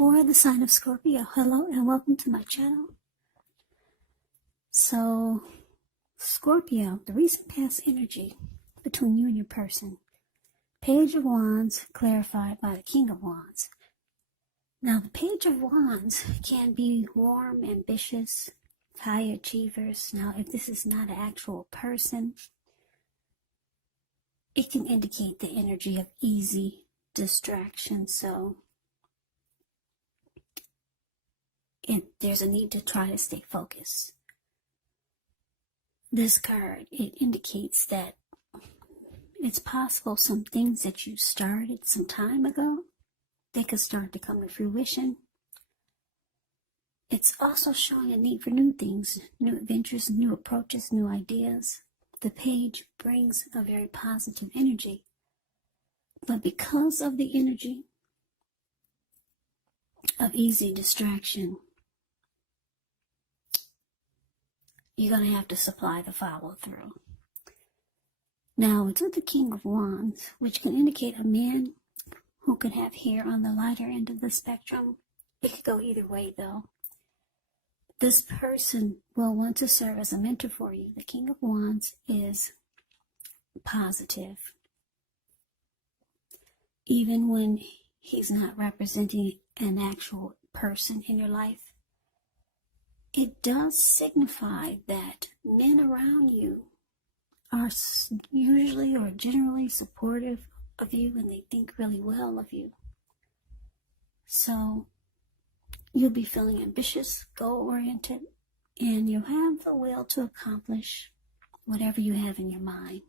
for the sign of Scorpio. Hello and welcome to my channel. So, Scorpio, the recent past energy between you and your person. Page of Wands clarified by the King of Wands. Now, the Page of Wands can be warm, ambitious, high achievers. Now, if this is not an actual person, it can indicate the energy of easy distraction. So, there's a need to try to stay focused. This card, it indicates that it's possible some things that you started some time ago, they could start to come to fruition. It's also showing a need for new things, new adventures, new approaches, new ideas. The page brings a very positive energy. But because of the energy of easy distraction, you're going to have to supply the follow-through. Now, it's with the King of Wands, which can indicate a man who could have hair on the lighter end of the spectrum. It could go either way, though. This person will want to serve as a mentor for you. The King of Wands is positive. Even when he's not representing an actual person in your life, it does signify that men around you are usually or generally supportive of you and they think really well of you. So you'll be feeling ambitious, goal-oriented, and you'll have the will to accomplish whatever you have in your mind.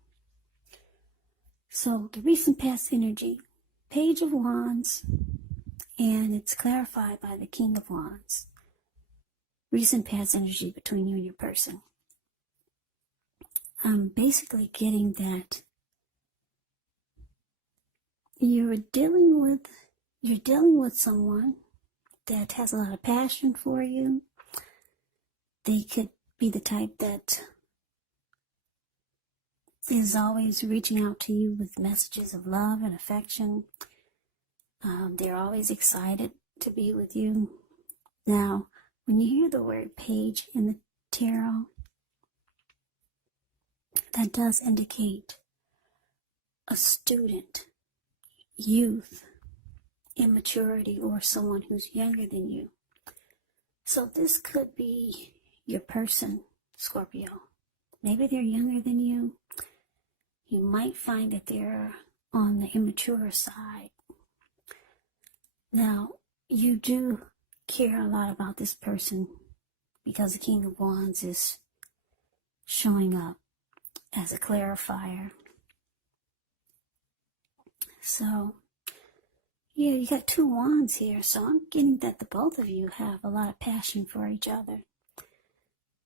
So the recent past energy, Page of Wands, and it's clarified by the King of Wands. Recent past energy between you and your person. I'm basically getting that you're dealing with someone that has a lot of passion for you. They could be the type that is always reaching out to you with messages of love and affection. They're always excited to be with you. Now, when you hear the word page in the tarot, that does indicate a student, youth, immaturity, or someone who's younger than you. So this could be your person, Scorpio. Maybe they're younger than you. You might find that they're on the immature side. Now, you do care a lot about this person because the King of Wands is showing up as a clarifier. So, yeah, you got two wands here, so I'm getting that the both of you have a lot of passion for each other.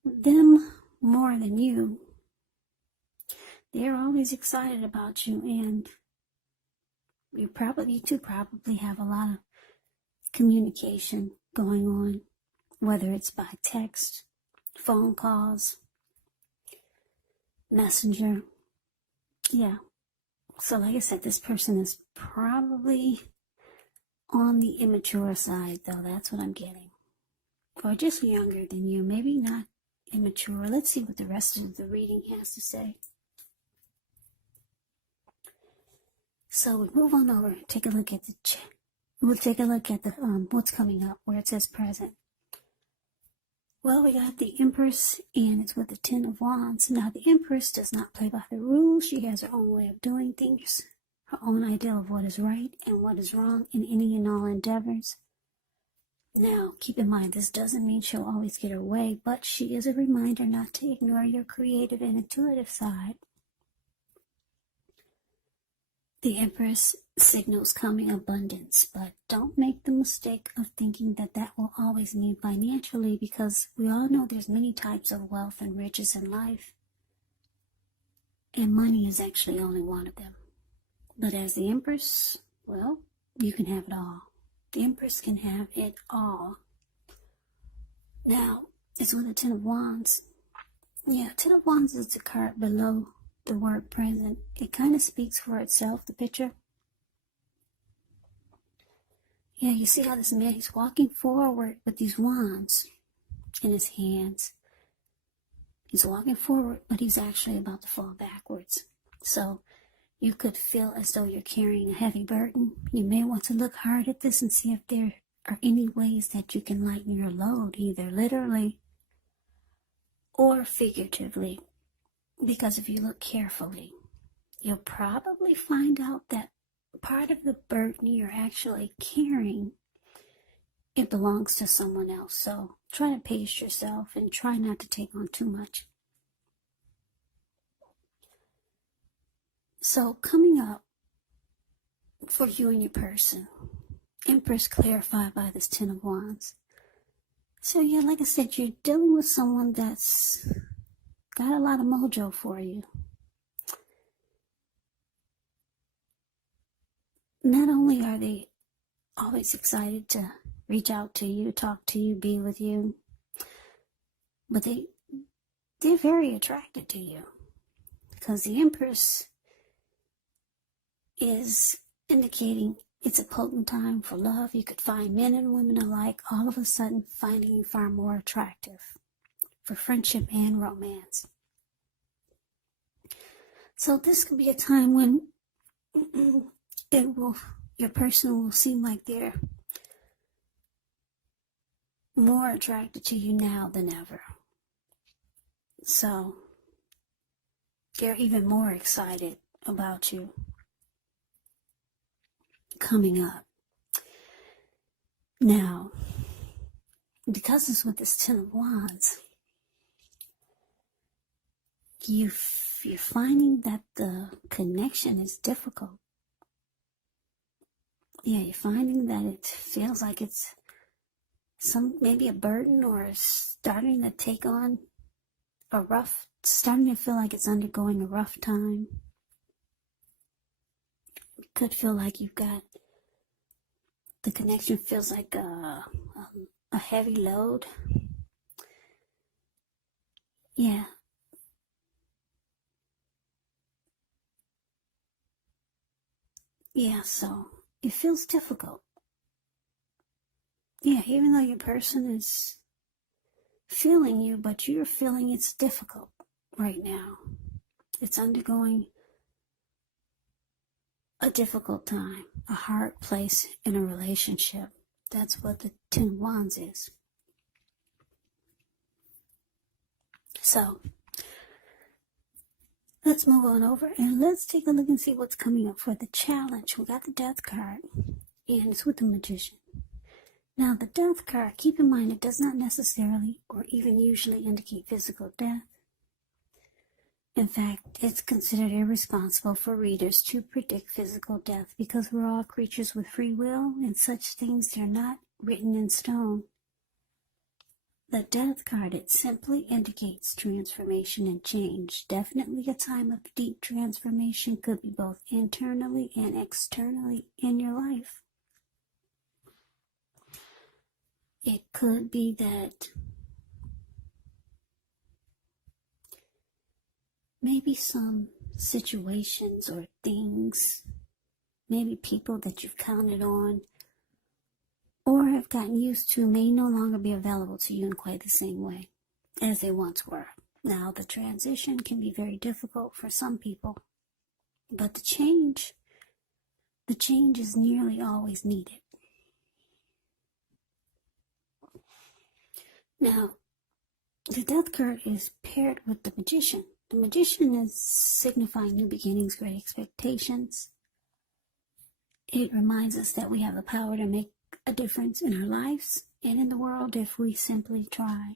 Them more than you. They're always excited about you, and you two probably have a lot of communication going on, whether it's by text, phone calls, messenger. Yeah. So like I said, this person is probably on the immature side, though. That's what I'm getting. Or just younger than you. Maybe not immature. Let's see what the rest of the reading has to say. So we move on over and take a look at we'll take a look at the what's coming up where it says present. Well, we got the Empress, and it's with the Ten of Wands. Now, the Empress does not play by the rules. She has her own way of doing things, her own idea of what is right and what is wrong in any and all endeavors. Now, keep in mind, this doesn't mean she'll always get her way, but she is a reminder not to ignore your creative and intuitive side. The Empress signals coming abundance, but don't make the mistake of thinking that that will always mean financially, because we all know there's many types of wealth and riches in life, and money is actually only one of them. But as the Empress, well, you can have it all. The Empress can have it all. Now, it's with the Ten of Wands. Yeah, Ten of Wands is the card below the word present. It kind of speaks for itself, the picture. Yeah, you see how this man, he's walking forward with these wands in his hands. He's walking forward, but he's actually about to fall backwards. So you could feel as though you're carrying a heavy burden. You may want to look hard at this and see if there are any ways that you can lighten your load, either literally or figuratively. Because if you look carefully, you'll probably find out that part of the burden you're actually carrying, it belongs to someone else. So try to pace yourself and try not to take on too much. So coming up for you and your person, Empress clarified by this Ten of Wands. So yeah, like I said, you're dealing with someone that's got a lot of mojo for you. Not only are they always excited to reach out to you, talk to you, be with you, but they're very attracted to you. Because the Empress is indicating it's a potent time for love. You could find men and women alike all of a sudden finding you far more attractive for friendship and romance. So this could be a time when your person will seem like they're more attracted to you now than ever. So they're even more excited about you coming up. Now, because it's with this Ten of Wands, you're finding that the connection is difficult. Yeah, you're finding that it feels like it's maybe a burden, or starting to take on starting to feel like it's undergoing a rough time. It could feel like the connection feels like a heavy load. Yeah. Yeah, so it feels difficult. Yeah, even though your person is feeling you, but you're feeling it's difficult right now. It's undergoing a difficult time, a hard place in a relationship. That's what the Ten of Wands is. So, let's move on over and let's take a look and see what's coming up for the challenge. We got the Death card, and it's with the Magician. Now, the Death card, keep in mind, it does not necessarily or even usually indicate physical death. In fact, it's considered irresponsible for readers to predict physical death because we're all creatures with free will, and such things are not written in stone. The Death card, it simply indicates transformation and change. Definitely a time of deep transformation, could be both internally and externally in your life. It could be that maybe some situations or things, maybe people that you've counted on or have gotten used to may no longer be available to you in quite the same way as they once were. Now, the transition can be very difficult for some people, but the change is nearly always needed. Now, the Death card is paired with the Magician. The Magician is signifying new beginnings, great expectations. It reminds us that we have the power to make a difference in our lives and in the world if we simply try.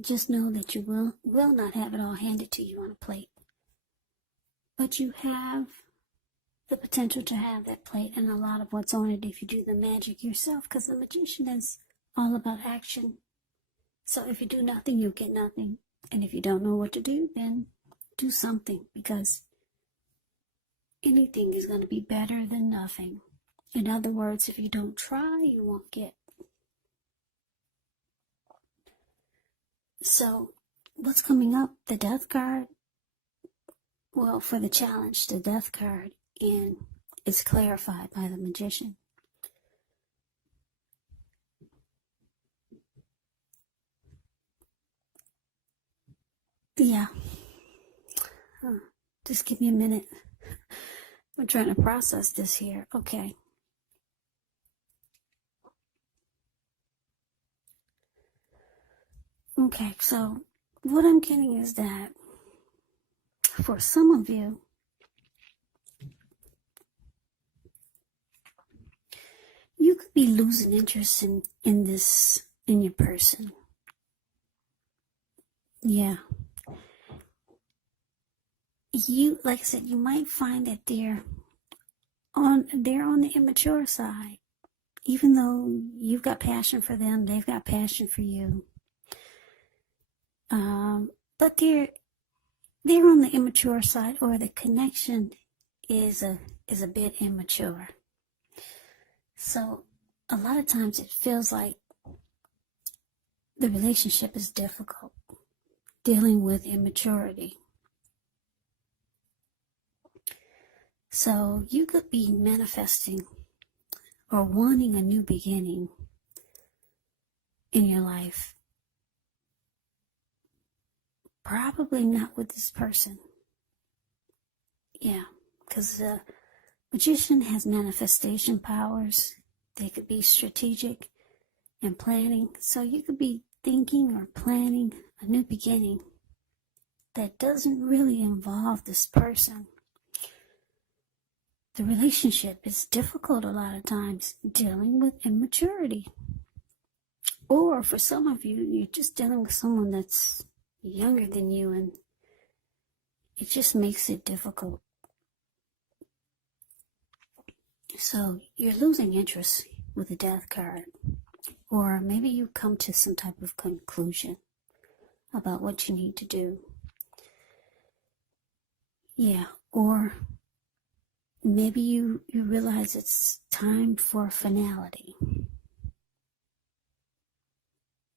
Just know that you will not have it all handed to you on a plate. But you have the potential to have that plate and a lot of what's on it if you do the magic yourself, because the Magician is all about action. So if you do nothing, you'll get nothing. And if you don't know what to do, then do something, because anything is going to be better than nothing. In other words, if you don't try, you won't get. So, what's coming up? The Death card. Well, for the challenge, the Death card, and it's clarified by the Magician. Yeah. Just give me a minute. We're trying to process this here. Okay. Okay, so what I'm getting is that for some of you, you could be losing interest in your person. Yeah. You, like I said, you might find that they're on the immature side. Even though you've got passion for them, they've got passion for you. But they're on the immature side, or the connection is a bit immature. So a lot of times it feels like the relationship is difficult, dealing with immaturity. So you could be manifesting or wanting a new beginning in your life. Probably not with this person. Yeah, because the Magician has manifestation powers. They could be strategic and planning. So you could be thinking or planning a new beginning that doesn't really involve this person. The relationship is difficult a lot of times, dealing with immaturity. Or for some of you, you're just dealing with someone that's younger than you, and it just makes it difficult. So you're losing interest with the Death card. Or maybe you come to some type of conclusion about what you need to do. Yeah, or maybe you realize it's time for finality.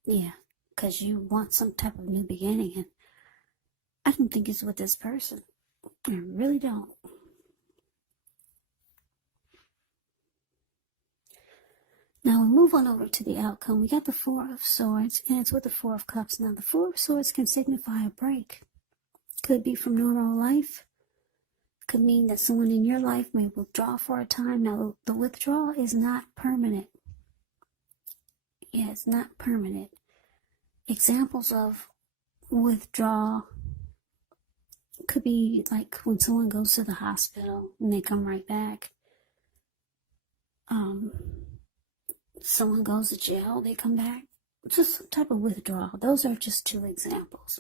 Yeah, because you want some type of new beginning, and I don't think it's with this person. I really don't. Now we move on over to the outcome. We got the Four of Swords, and it's with the Four of Cups. Now the Four of Swords can signify a break. Could be from normal life. Could mean that someone in your life may withdraw for a time. Now the withdrawal is not permanent. Yeah, it's not permanent. Examples of withdrawal could be like when someone goes to the hospital and they come right back. Someone goes to jail, they come back. Just some type of withdrawal. Those are just two examples.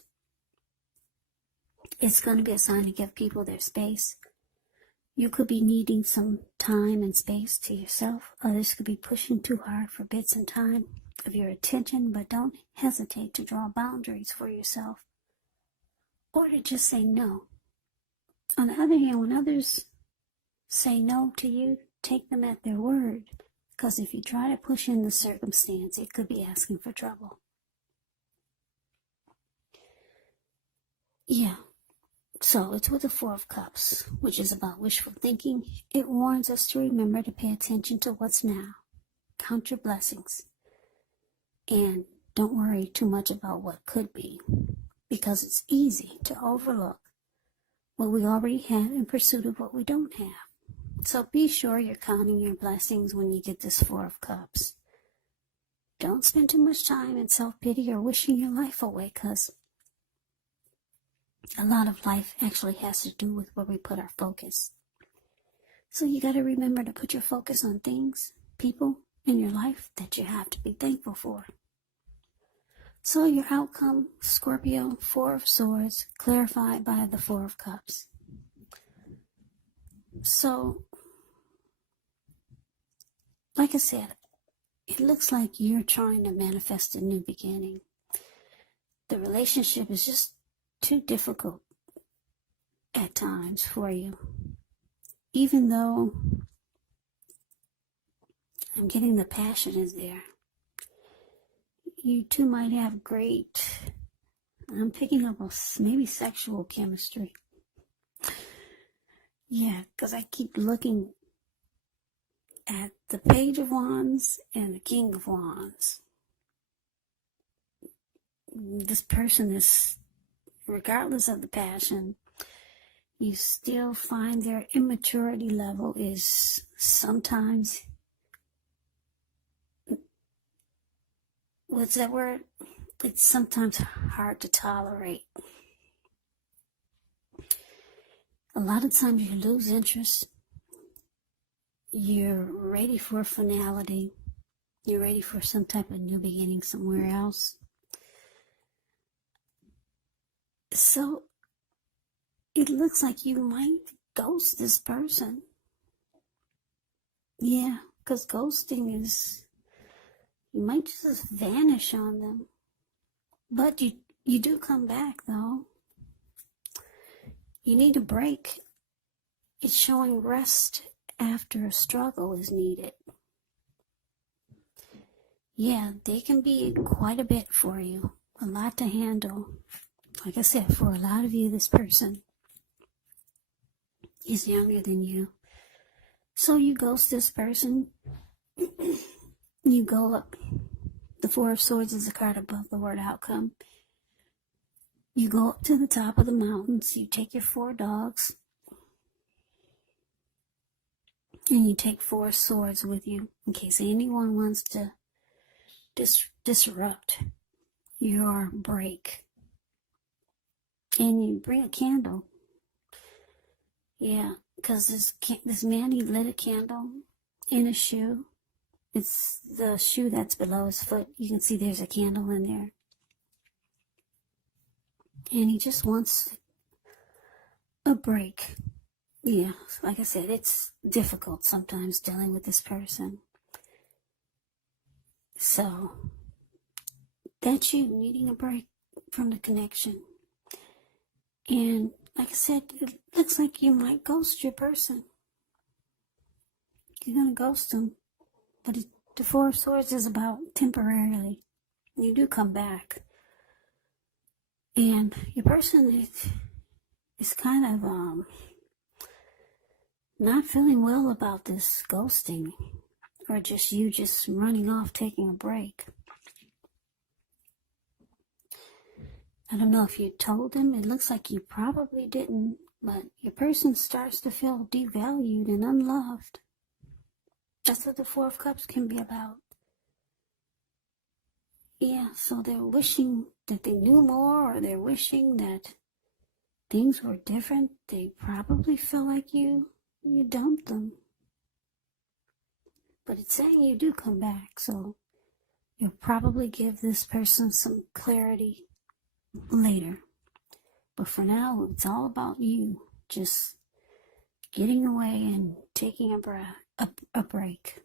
It's going to be a sign to give people their space. You could be needing some time and space to yourself. Others could be pushing too hard for bits and time of your attention, but don't hesitate to draw boundaries for yourself or to just say no. On the other hand, when others say no to you, take them at their word, because if you try to push in the circumstance, it could be asking for trouble. Yeah. So it's with the Four of Cups, which is about wishful thinking. It warns us to remember to pay attention to what's now. Count your blessings. And don't worry too much about what could be, because it's easy to overlook what we already have in pursuit of what we don't have. So be sure you're counting your blessings when you get this Four of Cups. Don't spend too much time in self-pity or wishing your life away, because a lot of life actually has to do with where we put our focus. So you got to remember to put your focus on things, people in your life that you have to be thankful for. So your outcome, Scorpio, Four of Swords, clarified by the Four of Cups. So, like I said, it looks like you're trying to manifest a new beginning. The relationship is just too difficult at times for you. Even though I'm getting the passion is there. You two might have great, I'm picking up maybe sexual chemistry. Yeah, because I keep looking at the Page of Wands and the King of Wands. This person is regardless of the passion, you still find their immaturity level is sometimes, what's that word? It's sometimes hard to tolerate. A lot of times you lose interest. You're ready for finality. You're ready for some type of new beginning somewhere else. So it looks like you might ghost this person. Yeah, because ghosting is, you might just vanish on them. But you do come back, though. You need a break. It's showing rest after a struggle is needed. Yeah, they can be quite a bit for you. A lot to handle. Like I said, for a lot of you, this person is younger than you. So you ghost this person. You go up. The Four of Swords is a card above the word outcome. You go up to the top of the mountains. You take your 4 dogs. And you take 4 swords with you in case anyone wants to disrupt your break. And you bring a candle. Yeah, because this man, he lit a candle in a shoe. It's the shoe that's below his foot. You can see there's a candle in there. And he just wants a break. Yeah, like I said, it's difficult sometimes dealing with this person. So, that's you needing a break from the connection. And like I said, it looks like you might ghost your person. You're going to ghost them. But the Four of Swords is about temporarily. You do come back. And your person is kind of not feeling well about this ghosting. Or just you just running off, taking a break. I don't know if you told them. It looks like you probably didn't. But your person starts to feel devalued and unloved. That's what the Four of Cups can be about. Yeah, so they're wishing that they knew more, or they're wishing that things were different. They probably feel like you dumped them. But it's saying you do come back, so you'll probably give this person some clarity later. But for now, it's all about you just getting away and taking a break.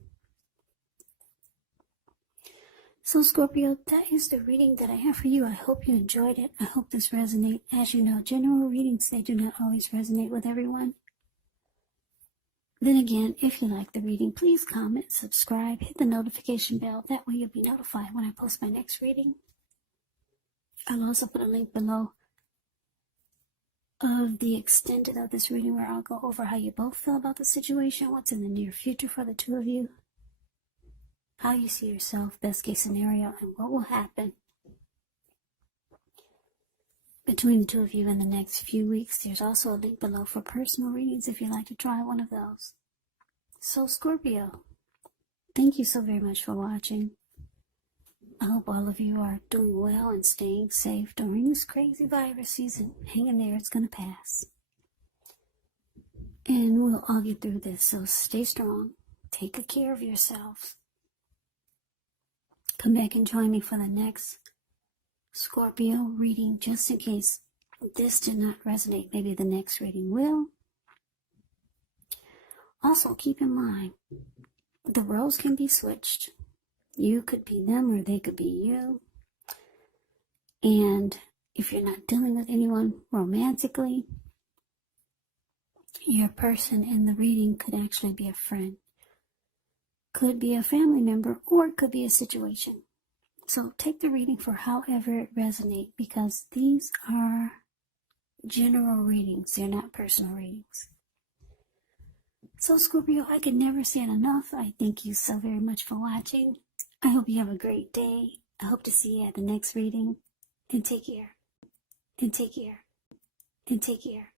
So Scorpio, that is the reading that I have for you. I hope you enjoyed it. I hope this resonates. As you know, general readings, they do not always resonate with everyone. Then again, if you like the reading, please comment, subscribe, hit the notification bell. That way you'll be notified when I post my next reading. I'll also put a link below of the extended of this reading where I'll go over how you both feel about the situation, what's in the near future for the two of you, how you see yourself, best case scenario, and what will happen between the two of you in the next few weeks. There's also a link below for personal readings if you'd like to try one of those. So Scorpio, thank you so very much for watching. I hope all of you are doing well and staying safe during this crazy virus season. Hang in there, it's going to pass. And we'll all get through this, so stay strong. Take good care of yourselves. Come back and join me for the next Scorpio reading, just in case this did not resonate. Maybe the next reading will. Also, keep in mind, the roles can be switched. You could be them or they could be you. And if you're not dealing with anyone romantically, your person in the reading could actually be a friend. Could be a family member, or it could be a situation. So take the reading for however it resonates, because these are general readings. They're not personal readings. So Scorpio, I could never say it enough. I thank you so very much for watching. I hope you have a great day. I hope to see you at the next reading. And take care. and take care. And take care.